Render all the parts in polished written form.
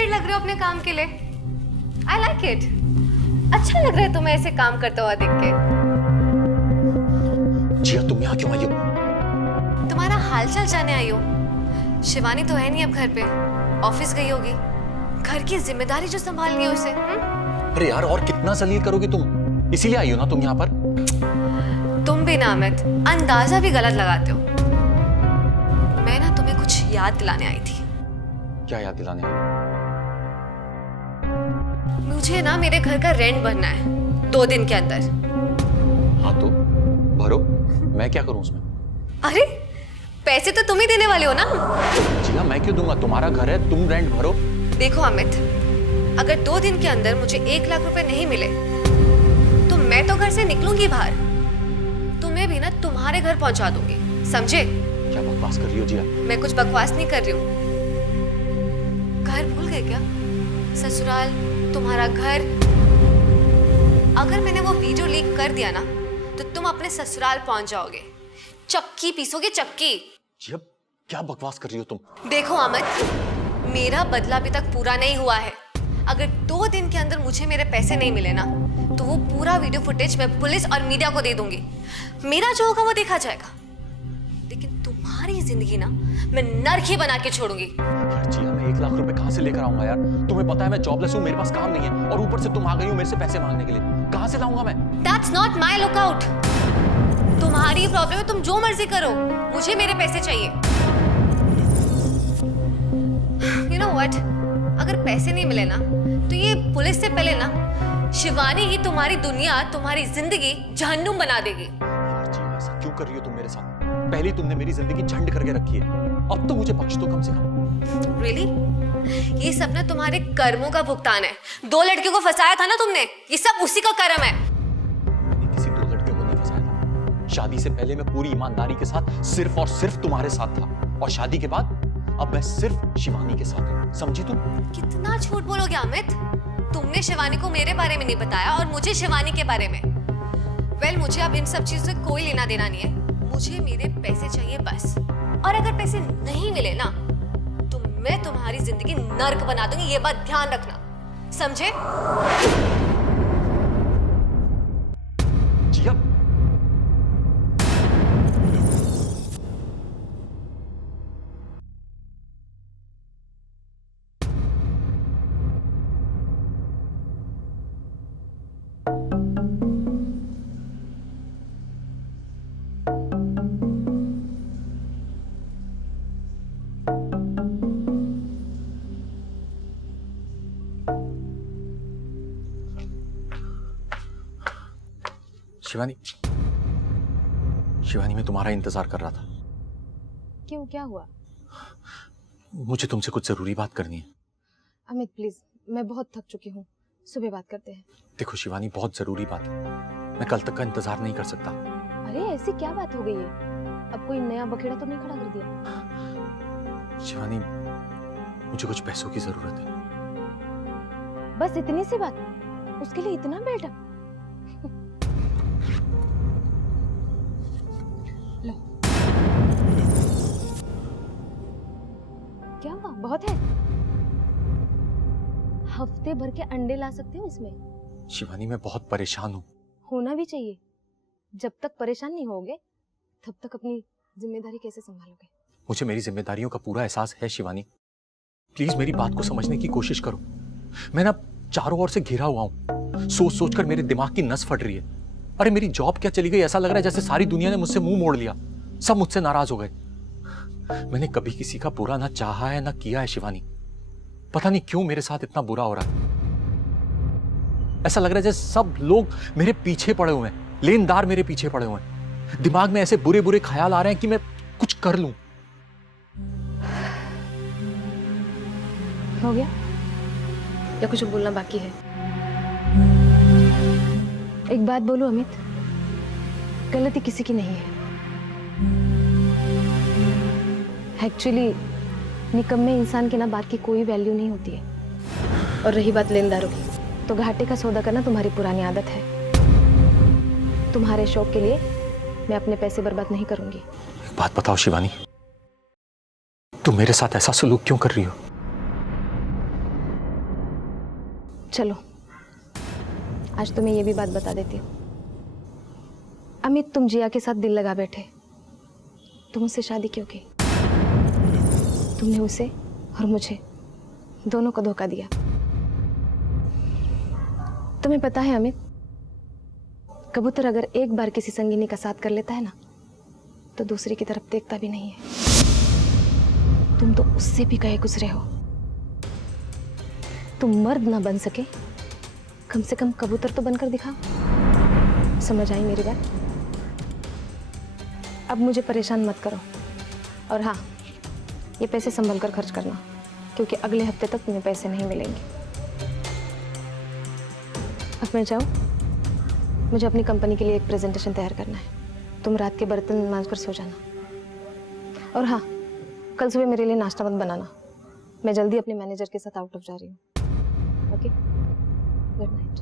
Dedicated लग रहे हो अपने काम के लिए। I like it. अच्छा लग रहा है तुम्हें ऐसे काम करता हुआ देख के। जिया तुम यहाँ क्यों आई हो? तुम्हारा हालचाल जाने आई हो। शिवानी तो है नहीं अब घर पे, ऑफिस गई होगी। घर की जिम्मेदारी जो संभालनी है उसे। अरे यार और कितना जलील करोगे तुम, इसीलिए आई हो ना तुम यहाँ पर। तुम भी ना अमित, अंदाजा भी गलत लगाते हो। मैं ना तुम्हें कुछ याद दिलाने आई थी। क्या याद दिलाने आई? मुझे ना मेरे घर का रेंट भरना है 2 दिन के अंदर। हाँ तो भरो, मैं क्या करूं उसमें? अरे पैसे तो तुम ही देने वाले हो ना। जिया मैं क्यों दूंगा, तुम्हारा घर है, तुम रेंट भरो। देखो अमित, अगर 2 दिन के अंदर मुझे 1 लाख रुपए नहीं मिले तो मैं तो घर से निकलूंगी बाहर। तुम्हें भी ना तुम्हारे घर पहुंचा दूंगी, समझे? क्या बकवास कर रही हो जिया? मैं कुछ बकवास नहीं कर रही हूँ। घर भूल गए क्या? ससुराल, तुम्हारा घर। अगर मैंने वो वीडियो लीक कर दिया ना तो तुम अपने ससुराल पहुंच जाओगे, चक्की पीसोगे चक्की। जिया क्या बकवास कर रही हो तुम? देखो अमित, मेरा बदला अभी तक पूरा नहीं हुआ है। अगर 2 दिन के अंदर मुझे मेरे पैसे नहीं मिले ना तो वो पूरा वीडियो फुटेज मैं पुलिस और मीडिया को दे दूंगी। मेरा जो होगा वो देखा जाएगा, लेकिन तुम्हारी जिंदगी ना मैं नर्क ही बना के छोड़ूंगी। यार जिया मैं 1 लाख रुपए कहाँ से लेकर आऊंगा यार? तुम्हें पता है मैं जॉबलेस हूँ, मेरे पास काम नहीं है और ऊपर से तुम आ गई हो मेरे से पैसे मांगने के लिए। कहाँ से लाऊंगा मैं? That's not my lookout। तुम्हारी प्रॉब्लम है, तुम जो मर्जी करो, मुझे मेरे पैसे चाहिए। You know what? अगर पैसे नहीं मिले ना तो ये पुलिस से पहले ना शिवानी ही तुम्हारी दुनिया, तुम्हारी जिंदगी जहन्नुम बना देगी। यार जिया ऐसा क्यों कर रही हो तुम मेरे साथ? पहले तुमने मेरी जिंदगी झंड करके रखी है, अब तो मुझे बख्श दो कम से कम। Really? ये सब ना तुम्हारे कर्मों का भुगतान है। 2 लड़कियों को फंसाया था ना तुमने, ये सब उसी का कर्म है। मैंने किसी 2 लड़कियों को नहीं फंसाया था। शादी से पहले मैं पूरी ईमानदारी के साथ सिर्फ और सिर्फ तुम्हारे साथ था, और शादी के बाद अब मैं सिर्फ शिवानी के साथ हूँ, समझी तुम? कितना झूठ बोलोगे अमित? तुमने शिवानी को मेरे बारे में नहीं बताया और मुझे शिवानी के बारे में। वेल, मुझे अब इन सब चीजों से कोई लेना देना नहीं है। मुझे मेरे पैसे चाहिए बस। और अगर पैसे नहीं मिले ना तो मैं तुम्हारी जिंदगी नर्क बना दूंगी, ये बात ध्यान रखना, समझे? जिया शिवानी, शिवानी मैं तुम्हारा इंतजार कर रहा था। क्यों, क्या हुआ? मुझे तुमसे कुछ जरूरी बात करनी है। अमित प्लीज, मैं बहुत थक चुकी हूँ, सुबह बात करते हैं। देखो शिवानी, बहुत जरूरी बात है, मैं कल तक का इंतजार नहीं कर सकता। अरे ऐसी क्या बात हो गई है? अब कोई नया बखेड़ा तो नहीं खड़ा कर दिया? शिवानी मुझे कुछ पैसों की जरूरत है। बस इतनी सी बात, उसके लिए इतना बिल्डअप? लो, क्या हुआ? बहुत है? हफ्ते भर के अंडे ला सकते हो इसमें। शिवानी मैं बहुत परेशान हूँ। होना भी चाहिए। जब तक परेशान नहीं होगे तब तक अपनी जिम्मेदारी कैसे संभालोगे? मुझे मेरी जिम्मेदारियों का पूरा एहसास है शिवानी, प्लीज मेरी बात को समझने की कोशिश करो। मैं ना चारों ओर से घिरा हुआ हूँ, सोच सोच कर मेरे दिमाग की नस फट रही है। अरे मेरी जॉब क्या चली गई, ऐसा लग रहा है जैसे सारी दुनिया ने मुझसे मुंह मोड़ लिया, सब मुझसे नाराज हो गए। मैंने कभी किसी का बुरा ना चाहा है ना किया है शिवानी, पता नहीं क्यों मेरे साथ इतना बुरा हो रहा है। ऐसा लग रहा है जैसे सब लोग मेरे पीछे पड़े हुए हैं, लेनदार मेरे पीछे पड़े हुए हैं। दिमाग में ऐसे बुरे बुरे ख्याल आ रहे हैं कि मैं कुछ कर लूं। हो गया या कुछ बोलना बाकी है? एक बात बोलो अमित, गलती किसी की नहीं है। एक्चुअली निकम्मे इंसान के ना बात की कोई वैल्यू नहीं होती है। और रही बात लेनदारों की, तो घाटे का सौदा करना तुम्हारी पुरानी आदत है। तुम्हारे शौक के लिए मैं अपने पैसे बर्बाद नहीं करूंगी। एक बात बताओ शिवानी, तुम मेरे साथ ऐसा सलूक क्यों कर रही हो? चलो आज तुम्हें ये भी बात बता देती हूँ। अमित, तुम जिया के साथ दिल लगा बैठे, तुम उससे शादी क्यों की? तुमने उसे और मुझे दोनों को धोखा दिया। तुम्हें पता है अमित, कबूतर अगर एक बार किसी संगिनी का साथ कर लेता है ना, तो दूसरी की तरफ देखता भी नहीं है। तुम तो उससे भी गए गुजरे हो। तुम मर्द ना बन सके, कम से कम कबूतर तो बनकर दिखाओ। समझ आई मेरी बात? अब मुझे परेशान मत करो, और हाँ, ये पैसे संभल कर खर्च करना, क्योंकि अगले हफ्ते तक तुम्हें पैसे नहीं मिलेंगे। अब मैं जाऊँ, मुझे अपनी कंपनी के लिए एक प्रेजेंटेशन तैयार करना है। तुम रात के बर्तन मांज कर सो जाना। और हाँ, कल सुबह मेरे लिए नाश्ता मत बनाना, मैं जल्दी अपने मैनेजर के साथ आउट ऑफ जा रही हूँ। Okay, good night.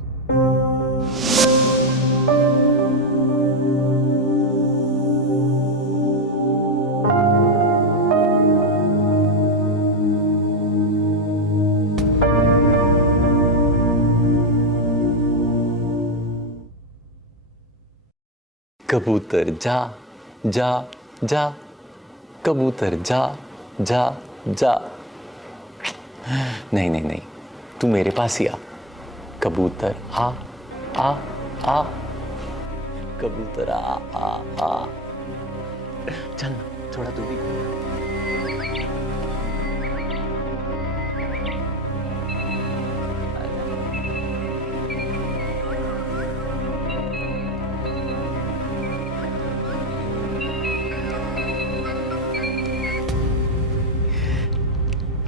कबूतर जा जा जा, कबूतर जा जा जा। नहीं नहीं नहीं, तू मेरे पास ही आ। कबूतर आ आ आ, कबूतर आ आ आ। चल ना, थोड़ा तू भी।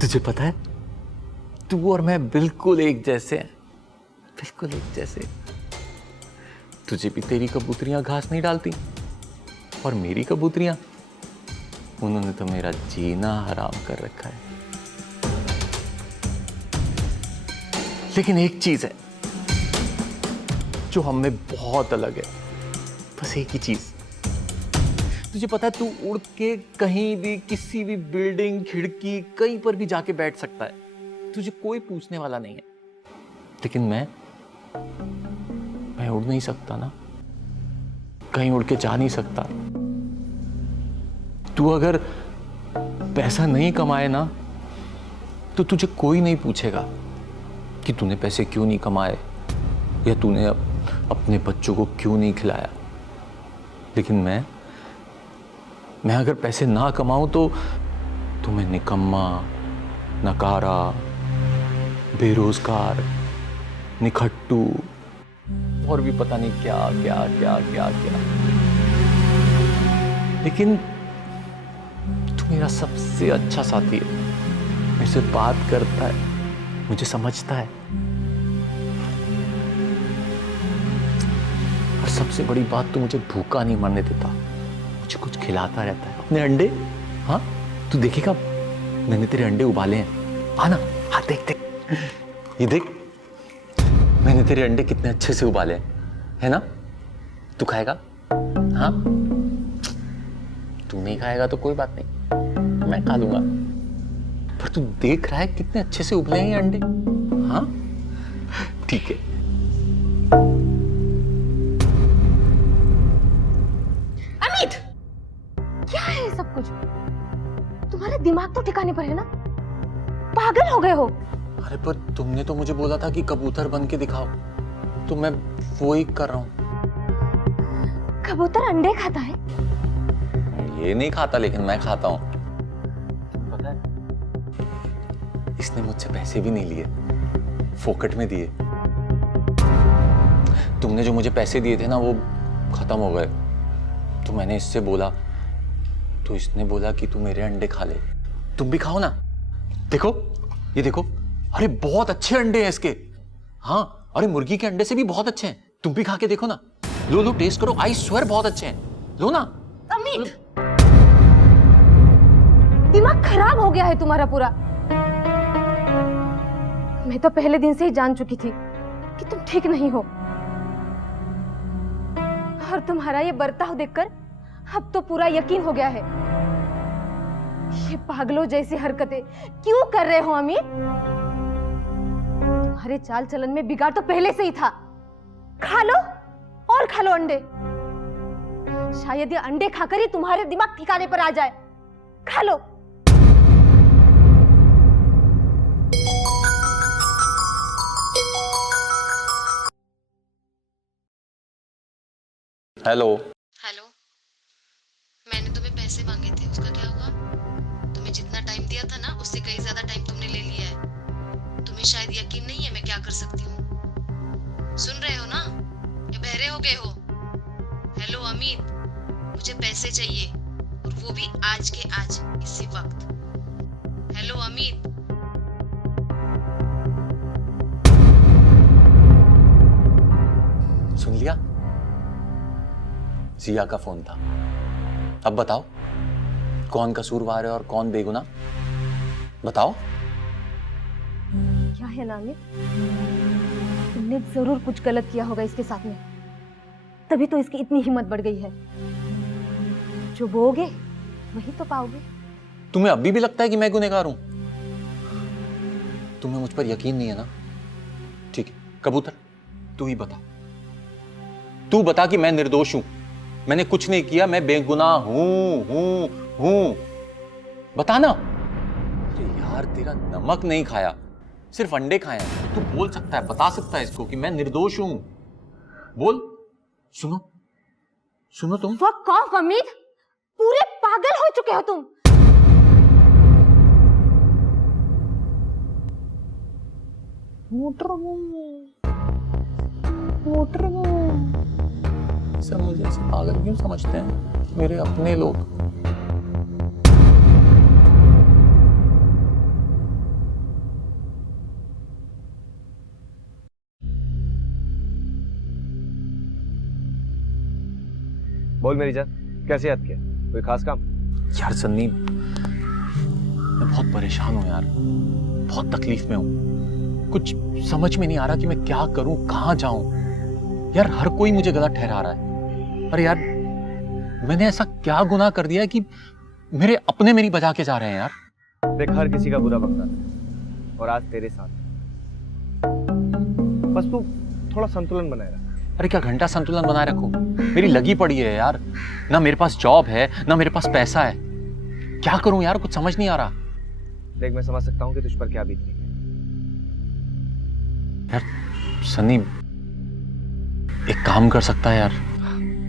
तुझे पता है, तू और मैं बिल्कुल एक जैसे हैं, बिल्कुल एक जैसे। तुझे भी तेरी कबूतरियां घास नहीं डालती, और मेरी कबूतरियां, उन्होंने तो मेरा जीना हराम कर रखा है। लेकिन एक चीज है जो हम में बहुत अलग है, बस एक ही चीज। तुझे पता है, तू उड़ के कहीं भी, किसी भी बिल्डिंग, खिड़की, कहीं पर भी जाके बैठ सकता है, तुझे कोई पूछने वाला नहीं है। लेकिन मैं उड़ नहीं सकता ना, कहीं उड़ के जा नहीं सकता। तू अगर पैसा नहीं कमाए ना, तो तुझे कोई नहीं पूछेगा कि तूने पैसे क्यों नहीं कमाए, या तूने अपने बच्चों को क्यों नहीं खिलाया। लेकिन मैं अगर पैसे ना कमाऊं तो मैं निकम्मा, नकारा, बेरोजगार, निखट्टू, और भी पता नहीं क्या क्या क्या क्या क्या। लेकिन तू मेरा सबसे अच्छा साथी है, मेरे से बात करता है, मुझे समझता है, और सबसे बड़ी बात, तू मुझे भूखा नहीं मरने देता, मुझे कुछ खिलाता रहता है। अपने अंडे, हाँ तू देखेगा, मैंने तेरे अंडे उबाले हैं, आना, हाँ देख देख, ये देख, मैंने तेरे अंडे कितने अच्छे से उबाले हैं, है ना? तू खाएगा? हाँ, तू नहीं खाएगा तो कोई बात नहीं, मैं खा लूंगा, पर तू देख रहा है कितने अच्छे से उबले हैं ये अंडे। हाँ ठीक है। अमित, क्या है ये सब कुछ? तुम्हारे दिमाग तो ठिकाने पर है ना? पागल हो गए हो? अरे पर तुमने तो मुझे बोला था कि कबूतर बन के दिखाओ, तो मैं वो ही कर रहा हूँ। कबूतर अंडे खाता है? ये नहीं खाता, लेकिन मैं खाता हूँ। पता है, इसने मुझसे पैसे भी नहीं लिए, फोकट में दिए। तुमने जो मुझे पैसे दिए थे ना, वो खत्म हो गए, तो मैंने इससे बोला, तो इसने बोला कि तू मेरे अंडे खा ले, तुम भी खाओ ना। देखो, ये देखो, अरे बहुत अच्छे अंडे हैं इसके। हाँ, अरे मुर्गी के अंडे से भी बहुत अच्छे हैं, तुम भी खा के देखो ना। लो लो, टेस्ट करो, आई स्वेयर बहुत अच्छे हैं, लो ना। अमित, दिमाग खराब हो गया है तुम्हारा पूरा। मैं तो पहले दिन से ही जान चुकी थी कि तुम ठीक नहीं हो, और तुम्हारा ये बर्ताव देखकर अब तो पूरा यकीन हो गया है। ये पागलों जैसी हरकतें क्यों कर रहे हो अमित? तुम्हारे चाल चलन में बिगाड़ तो पहले से ही था। खा लो और खा लो अंडे। शायद ये अंडे खाकर ही तुम्हारे दिमाग ठिकाने पर आ जाए। खा लो। हेलो। हेलो, मैंने तुम्हें पैसे मांगे थे, उसका क्या हुआ? तुम्हें जितना टाइम दिया था ना, उससे कहीं ज्यादा टाइम तुमने ले लिया है। तुम्हें शायद यकीन नहीं है मैं क्या कर सकती हूँ। सुन रहे हो ना, या बहरे हो गए हो? हेलो अमित, मुझे पैसे चाहिए, और वो भी आज के आज, इसी वक्त। हेलो अमित। सुन लिया? जिया का फोन था। अब बताओ कौन कसूरवार है और कौन बेगुनाह? बताओ। क्या है ना अमित, तुमने जरूर कुछ गलत किया होगा इसके साथ में, तभी तो इसकी इतनी हिम्मत बढ़ गई है। जो बोओगे वही तो पाओगे। तुम्हें अभी भी लगता है कि मैं गुनहगार हूं? तुम्हें मुझ पर यकीन नहीं है ना? ठीक है कबूतर, तू ही बता। तू बता कि मैं निर्दोष हूं, मैंने कुछ नहीं किया, मैं बेगुनाह हूं। बता ना। अरे यार, तेरा नमक नहीं खाया, सिर्फ अंडे खाए हैं। तू बोल सकता है, बता सकता है इसको कि मैं निर्दोष हूं। बोल। सुनो तुम। फक ऑफ अमित, पूरे पागल हो चुके हो तुम। मोटर सब मुझे ऐसे पागल क्यों समझते हैं मेरे अपने लोग? बोल मेरी जान, कैसे याद किया? कोई खास काम? यार सन्नी, मैं बहुत परेशान हूं यार, बहुत तकलीफ में हूं। कुछ समझ में नहीं आ रहा कि मैं क्या करूं, कहां जाऊं। यार हर कोई मुझे गलत ठहरा रहा है। अरे यार, मैंने ऐसा क्या गुनाह कर दिया है कि मेरे अपने मेरी बजा के जा रहे हैं यार। देख, हर किसी का बुरा वक्त आता है, और आज तेरे साथ। बस तू थोड़ा संतुलन बनाए रख। अरे क्या घंटा संतुलन बनाए रखूं? मेरी लगी पड़ी है यार, ना मेरे पास जॉब है, ना मेरे पास पैसा है। क्या करूं यार, कुछ समझ नहीं आ रहा। देख, मैं समझ सकता हूं कि तुझ पर क्या बीत रही है। यार सन्नी, एक काम कर सकता है यार?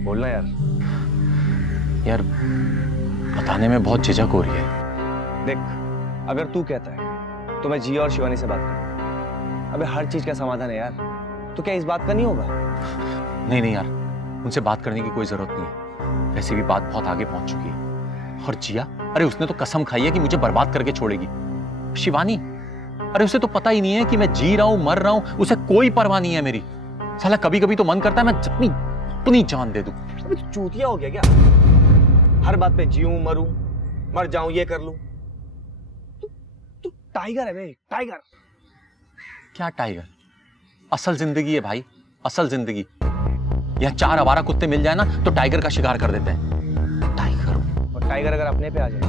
बोलना यार। यार बताने में बहुत झिझक हो रही है। देख, अगर तू कहता है तो मैं जिया और शिवानी से बात करूं। अबे हर चीज का समाधान है यार, तो क्या इस बात का नहीं होगा? नहीं यार, उनसे बात करने की कोई जरूरत नहीं है। वैसे भी बात बहुत आगे पहुंच चुकी है। और जिया, अरे उसने तो कसम खाई है कि मुझे बर्बाद करके छोड़ेगी। शिवानी, अरे उसे तो पता ही नहीं है कि मैं जी रहा हूं, मर रहा हूं, उसे कोई परवाह नहीं है मेरी। साला कभी कभी तो मन करता है मैं अपनी जान दे दूं। अबे तू चूतिया हो गया क्या? हर बात पे जीऊं, मरूं, मर जाऊं, ये कर लूं। तू टाइगर है बे, टाइगर। क्या टाइगर? असल जिंदगी है भाई, असल जिंदगी। यह 4 आवारा कुत्ते मिल जाए ना तो टाइगर का शिकार कर देते हैं। टाइगर। और टाइगर अगर अपने पे आ जाए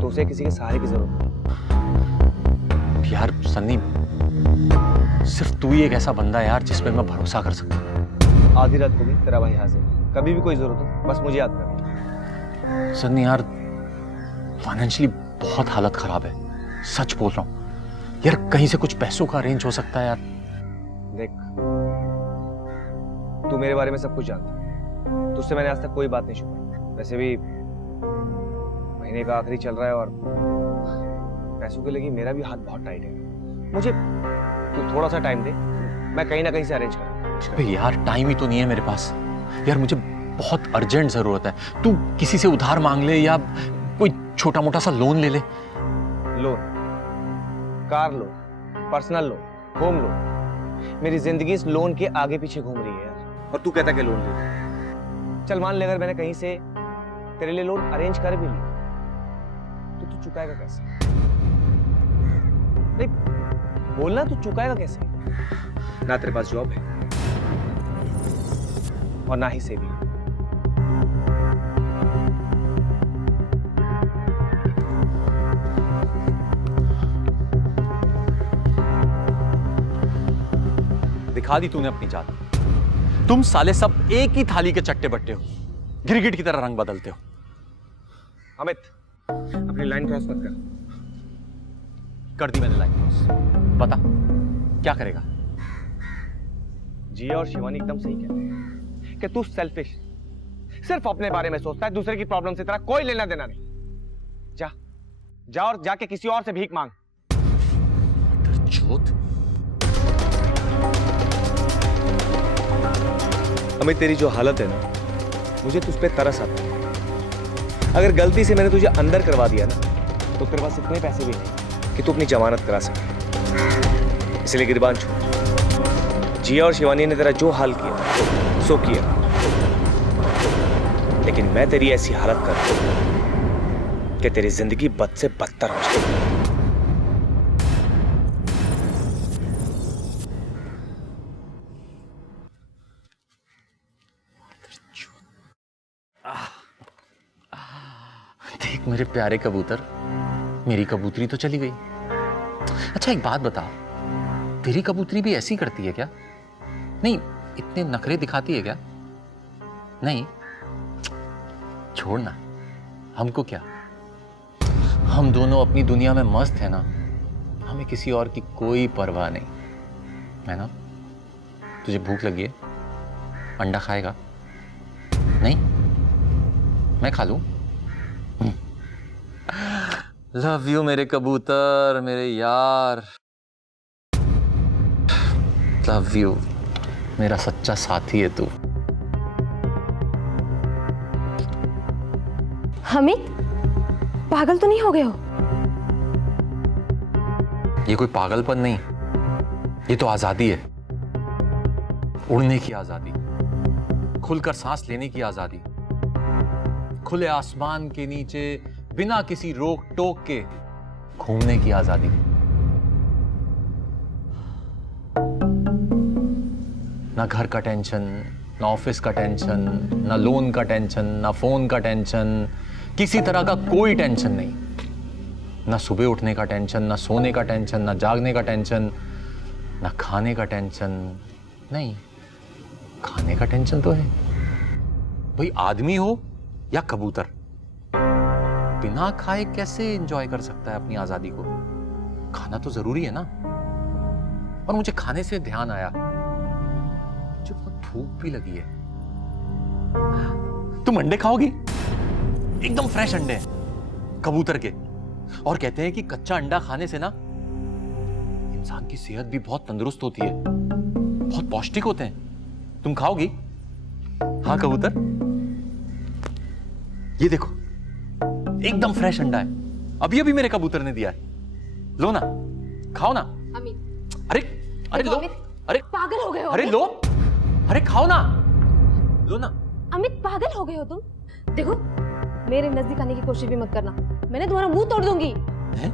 तो उसे किसी के सहारे की जरूरत नहीं। यार सन्नी, सिर्फ तू ही एक ऐसा बंदा है यार जिस पे मैं भरोसा कर सकता हूँ। आधी रात को भी तेरा भाई हाजिर। कभी भी कोई जरूरत हो बस मुझे याद कर। सन्नी यार, फाइनेंशियली बहुत हालत खराब है, सच बोल रहा हूँ यार। कहीं से कुछ पैसों का अरेंज हो सकता है यार? देख, तू मेरे बारे में सब कुछ जानता है, तुझसे मैंने आज तक कोई बात नहीं छुपाई। वैसे भी महीने का आखिरी चल रहा है और पैसों के लिए मेरा भी हाथ बहुत टाइट है। मुझे तू थोड़ा सा टाइम दे, मैं कहीं ना कहीं से अरेंज करूँ। अबे यार, टाइम ही तो नहीं है मेरे पास यार, मुझे बहुत अर्जेंट जरूरत है। तू किसी से उधार मांग ले या कोई छोटा मोटा सा लोन ले ले। Loan, car loan, personal loan, home loan. मेरी जिंदगी इस लोन के आगे पीछे घूम रही है यार, और तू कहता कि लोन ले। चल मान ले अगर मैंने कहीं से तेरे लिए लोन अरेंज कर भी लिया तो तू चुकाएगा कैसे? नहीं बोलना, तू चुकाएगा कैसे? ना तेरे पास जॉब है और ना ही सेविंग। दिखा दी तूने अपनी जात। तुम साले सब एक ही थाली के चट्टे बट्टे हो, गिरगिट की तरह रंग बदलते हो। अमित, अपनी लाइन क्रॉस मत कर दी मैंने लाइन क्रॉस। बता क्या करेगा? जिया और शिवानी एकदम सही कहते हैं कि तू सेल्फिश, सिर्फ अपने बारे में सोचता है, दूसरे की प्रॉब्लम से तेरा कोई लेना देना नहीं। जा जा और जाके किसी और से भीख मांग। चोत। अमित, तेरी जो हालत है ना, मुझे तुझ पे तरस आता है। अगर गलती से मैंने तुझे अंदर करवा दिया ना, तो तेरे पास इतने पैसे भी नहीं कि तू अपनी जमानत करा सके। इसलिए गिरबान छोड़। जिया और शिवानी ने तेरा जो हाल किया सो किया, लेकिन मैं तेरी ऐसी हालत कर दूं कि तेरी जिंदगी बद से बदतर हो जाए। देख मेरे प्यारे कबूतर, मेरी कबूतरी तो चली गई। अच्छा एक बात बता, तेरी कबूतरी भी ऐसी करती है क्या? नहीं, इतने नखरे दिखाती है क्या? नहीं, छोड़ना, हमको क्या, हम दोनों अपनी दुनिया में मस्त है ना, हमें किसी और की कोई परवाह नहीं है ना। तुझे भूख लगी है, अंडा खाएगा? नहीं, मैं खा लूं? लव यू मेरे कबूतर, मेरे यार, लव यू, मेरा सच्चा साथी है तू। अमित, पागल तो नहीं हो गए हो? ये कोई पागलपन नहीं, ये तो आजादी है। उड़ने की आजादी, खुलकर सांस लेने की आजादी, खुले आसमान के नीचे बिना किसी रोक टोक के घूमने की आजादी। ना घर का टेंशन, ना ऑफिस का टेंशन, ना लोन का टेंशन, ना फोन का टेंशन, किसी तरह का कोई टेंशन नहीं। ना सुबह उठने का टेंशन, ना सोने का टेंशन, ना जागने का टेंशन, ना खाने का टेंशन। नहीं, खाने का टेंशन तो है भाई, आदमी हो या कबूतर, बिना खाए कैसे एंजॉय कर सकता है अपनी आजादी को? खाना तो जरूरी है ना। और मुझे खाने से ध्यान आया, मुझे बहुत भूख भी लगी है। तुम अंडे खाओगी? एकदम फ्रेश अंडे कबूतर के, और कहते हैं कि कच्चा अंडा खाने से ना इंसान की सेहत भी बहुत तंदुरुस्त होती है, बहुत पौष्टिक होते हैं। तुम खाओगी? हाँ कबूतर, ये देखो एकदम फ्रेश अंडा है, अभी अभी मेरे कबूतर ने दिया है। लो ना, खाओ ना। अमित, अरे अरे लो, अरे पागल हो गए हो? अरे लो, अरे खाओ ना, लो ना। अमित, पागल हो गए हो तुम? देखो, मेरे नजदीक आने की कोशिश भी मत करना, मैंने तुम्हारा मुंह तोड़ दूंगी। हैं?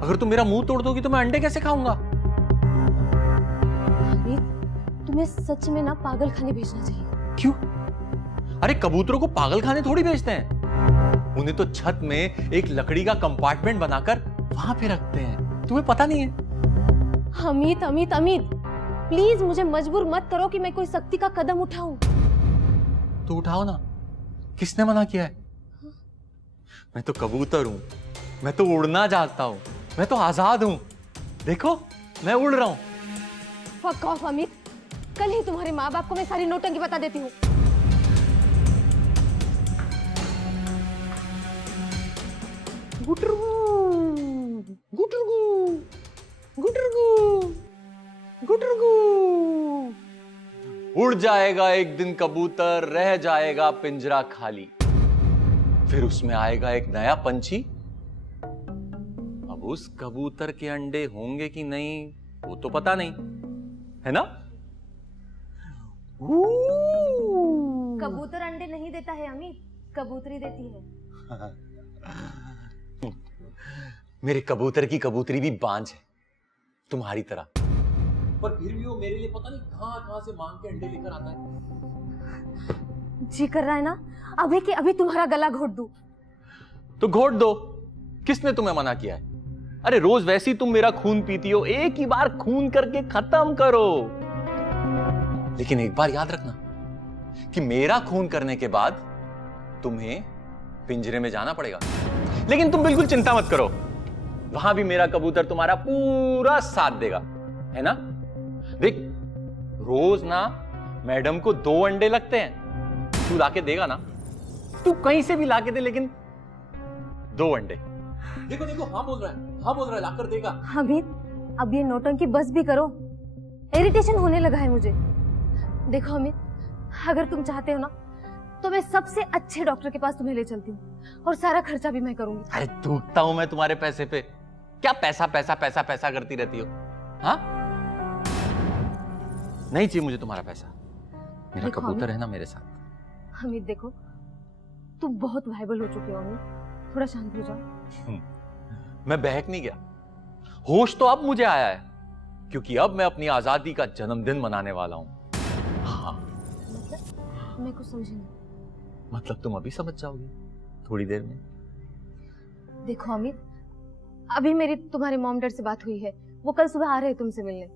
अगर तुम मेरा मुंह तोड़ दोगी तो मैं अंडे कैसे खाऊंगा? अमित, तुम्हें सच में ना पागल खाने भेजना चाहिए। क्यों? अरे कबूतरों को पागल खाने थोड़ी भेजते हैं, उन्हें तो छत में एक लकड़ी का कंपार्टमेंट बनाकर वहां पे रखते हैं। तुम्हें पता नहीं है? अमित अमित अमित, प्लीज मुझे मजबूर मत करो कि मैं कोई सख्ती का कदम उठाऊं। तो उठाओ ना, किसने मना किया है? मैं तो कबूतर हूं, मैं तो उड़ना चाहता हूं, मैं तो आजाद हूं। देखो मैं उड़ रहा हूं। फक ऑफ अमित, कल ही तुम्हारे माँ बाप को मैं सारी नौटंकी बता देती हूँ। गुटरगू गुटरगू गुटरगू गुटरगू। उड़ जाएगा एक दिन कबूतर, रह जाएगा पिंजरा खाली, फिर उसमें आएगा एक नया पंछी। अब उस कबूतर के अंडे होंगे कि नहीं वो तो पता नहीं है ना। कबूतर अंडे नहीं देता है अमित, कबूतरी देती है। मेरे कबूतर की कबूतरी भी बांझ है तुम्हारी तरह, पर फिर भी वो मेरे लिए पता नहीं कहां से मांग के अंडे लेकर आता है। जी कर रहा है ना अभी कि अभी तुम्हारा गला घोट दूं। तो घोट दो, किसने तुम्हें मना किया है? अरे रोज वैसे ही तुम मेरा खून पीती हो, एक ही बार खून करके खत्म करो। लेकिन एक बार याद रखना कि मेरा खून करने के बाद तुम्हें पिंजरे में जाना पड़ेगा। लेकिन तुम बिल्कुल चिंता मत करो, वहां भी मेरा कबूतर तुम्हारा पूरा साथ देगा, है ना? देख, रोज ना मैडम को 2 अंडे लगते हैं, तू लाके देगा ना? तू कहीं से भी लाके दे, लेकिन 2 अंडे। देखो देखो, हाँ बोल रहा है, लाकर देगा। अमित, अब ये नौटंकी बस भी करो, इरिटेशन होने लगा है मुझे। देखो अमित, अगर तुम चाहते हो ना तो मैं सबसे अच्छे डॉक्टर के पास तुम्हें ले चलती हूँ और सारा खर्चा भी मैं करूंगी। अरे टूटता हूं मैं तुम्हारे पैसे पे, क्या पैसा पैसा पैसा पैसा करती रहती हो? हाँ, नहीं चाहिए मुझे तुम्हारा पैसा, मेरा कबूतर है ना मेरे साथ। अमित देखो, तुम बहुत वायबल हो चुके हो अमित, थोड़ा शांत हो जाओ। मैं बहक नहीं गया, होश तो अब मुझे आया है, क्योंकि अब मैं अपनी आजादी का जन्मदिन मनाने वाला हूं। हाँ, मतलब मैं कुछ समझी नहीं। मतलब तुम अभी समझ जाओगे थोड़ी देर में। देखो अमित, अभी मेरी तुम्हारे मॉम डैड से बात हुई है, वो कल सुबह आ रहे हैं तुमसे मिलने।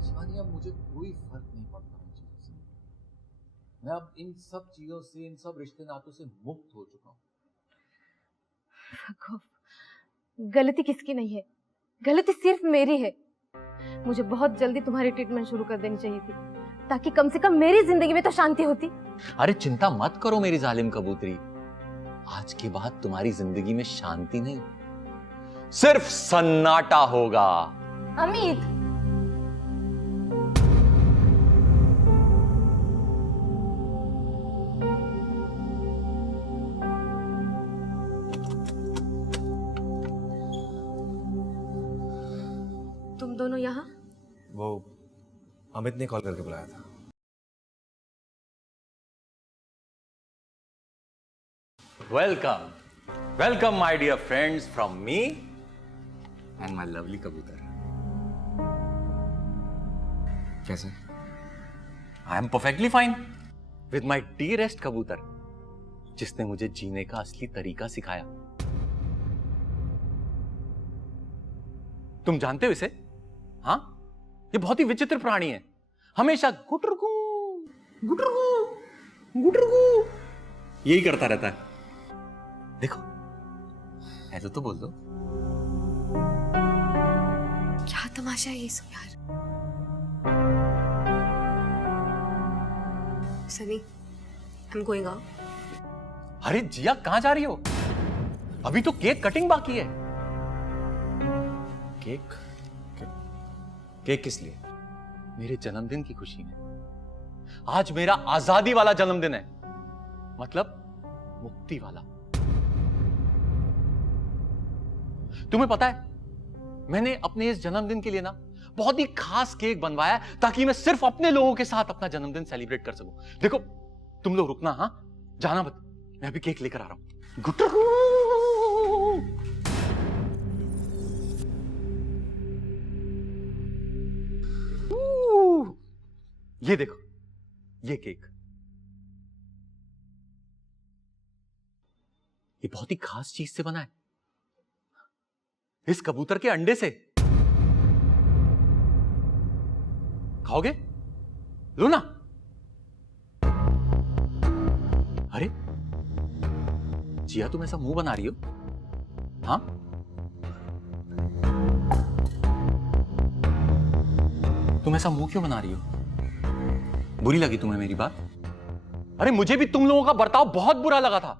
शिवानी, अब मुझे कोई फर्क नहीं पड़ता इन चीजों से। मैं अब इन सब चीजों से, इन सब रिश्ते नातों से मुक्त हो चुका हूँ। गलती किसकी नहीं है, गलती सिर्फ मेरी है। मुझे बहुत जल्दी तुम्हारी ट्रीटमेंट शुरू कर देनी चाहिए थी, ताकि कम से कम मेरी जिंदगी में तो शांति होती। अरे चिंता मत करो मेरी जालिम कबूतरी, आज के बाद तुम्हारी जिंदगी में शांति नहीं, सिर्फ सन्नाटा होगा। अमित, तुम दोनों यहाँ? वो अमित ने कॉल करके बुलाया था। Welcome welcome my dear friends from me and my lovely कबूतर। कैसे? I am perfectly fine with my dearest कबूतर, जिसने मुझे जीने का असली तरीका सिखाया। तुम जानते हो इसे? हाँ, ये बहुत ही विचित्र प्राणी है, हमेशा गुटरगू गुटरगू गुटरगू यही करता रहता है। देखो, ऐसा तो बोल दो। क्या तमाशा है ये सब यार। Sunny, I am going out. अरे जिया, कहां जा रही हो? अभी तो केक कटिंग बाकी है। केक? केक किस लिए? मेरे जन्मदिन की खुशी में। आज मेरा आजादी वाला जन्मदिन है, मतलब मुक्ति वाला। तुम्हें पता है, मैंने अपने इस जन्मदिन के लिए ना बहुत ही खास केक बनवाया है, ताकि मैं सिर्फ अपने लोगों के साथ अपना जन्मदिन सेलिब्रेट कर सकूं। देखो, तुम लोग रुकना, हाँ, जाना मत, मैं अभी केक लेकर आ रहा हूं। गुटरू। ये देखो, ये केक, ये बहुत ही खास चीज से बना है, इस कबूतर के अंडे से। खाओगे? लो ना। अरे जिया, तुम ऐसा मुंह बना रही हो? हाँ, तुम ऐसा मुंह क्यों बना रही हो? बुरी लगी तुम्हें मेरी बात? अरे मुझे भी तुम लोगों का बर्ताव बहुत बुरा लगा था।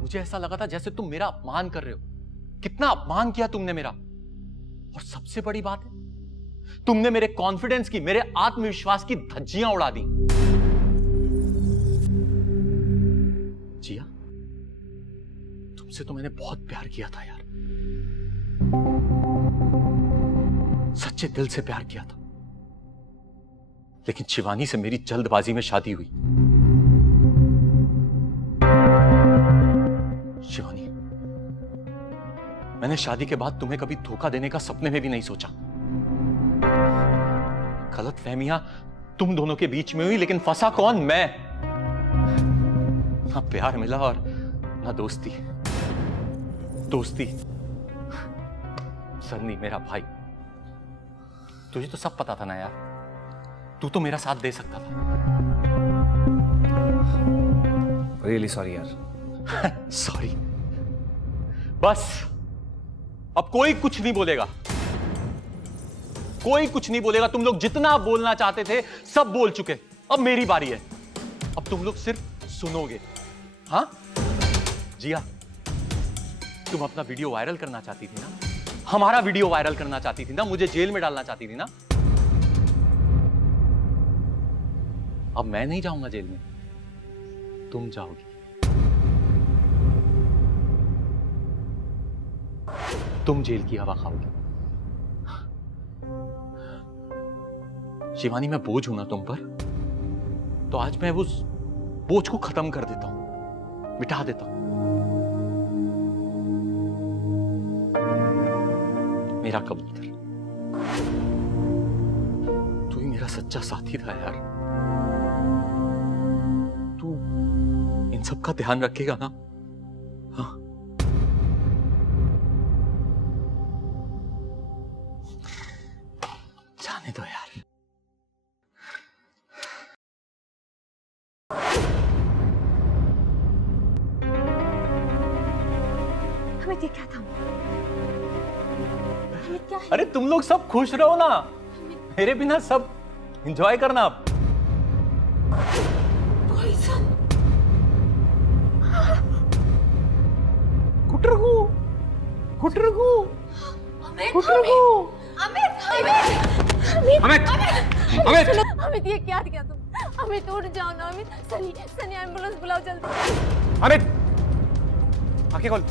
मुझे ऐसा लगा था जैसे तुम मेरा अपमान कर रहे हो। कितना अपमान किया तुमने मेरा। और सबसे बड़ी बात है, तुमने मेरे कॉन्फिडेंस की, मेरे आत्मविश्वास की धज्जियां उड़ा दी। जिया, तुमसे तो मैंने बहुत प्यार किया था यार, सच्चे दिल से प्यार किया था। लेकिन शिवानी से मेरी जल्दबाजी में शादी हुई। शिवानी, मैंने शादी के बाद तुम्हें कभी धोखा देने का सपने में भी नहीं सोचा। गलतफहमियां तुम दोनों के बीच में हुई, लेकिन फंसा कौन? मैं। ना प्यार मिला और ना दोस्ती। दोस्ती सन्नी, मेरा भाई, तुझे तो सब पता था ना यार, तू तो मेरा साथ दे सकता था। रियली सॉरी यार। सॉरी। बस अब कोई कुछ नहीं बोलेगा, कोई कुछ नहीं बोलेगा। तुम लोग जितना बोलना चाहते थे सब बोल चुके, अब मेरी बारी है। अब तुम लोग सिर्फ सुनोगे। हाँ जिया, तुम अपना वीडियो वायरल करना चाहती थी ना, हमारा वीडियो वायरल करना चाहती थी ना, मुझे जेल में डालना चाहती थी ना। अब मैं नहीं जाऊंगा जेल में, तुम जाओगी। तुम जेल की हवा खाओगी। शिवानी, मैं बोझ हूं ना तुम पर, तो आज मैं उस बोझ को खत्म कर देता हूं, मिटा देता हूं। मेरा कबूतर, तू ही मेरा सच्चा साथी था यार। तू इन सब का ध्यान रखेगा ना? हाँ? जाने दो यार। हमें ये क्या था? हमें क्या है? अरे तुम लोग सब खुश रहो ना, मेरे बिना सब एंजॉय करना। अब कुटरगू, कुटरगू, अमित, अमित ये क्या किया तुम? अमित उठ जाओ ना अमित। सनी, सनी एम्बुलेंस बुलाओ जल्दी। अमित, आंखें खोल।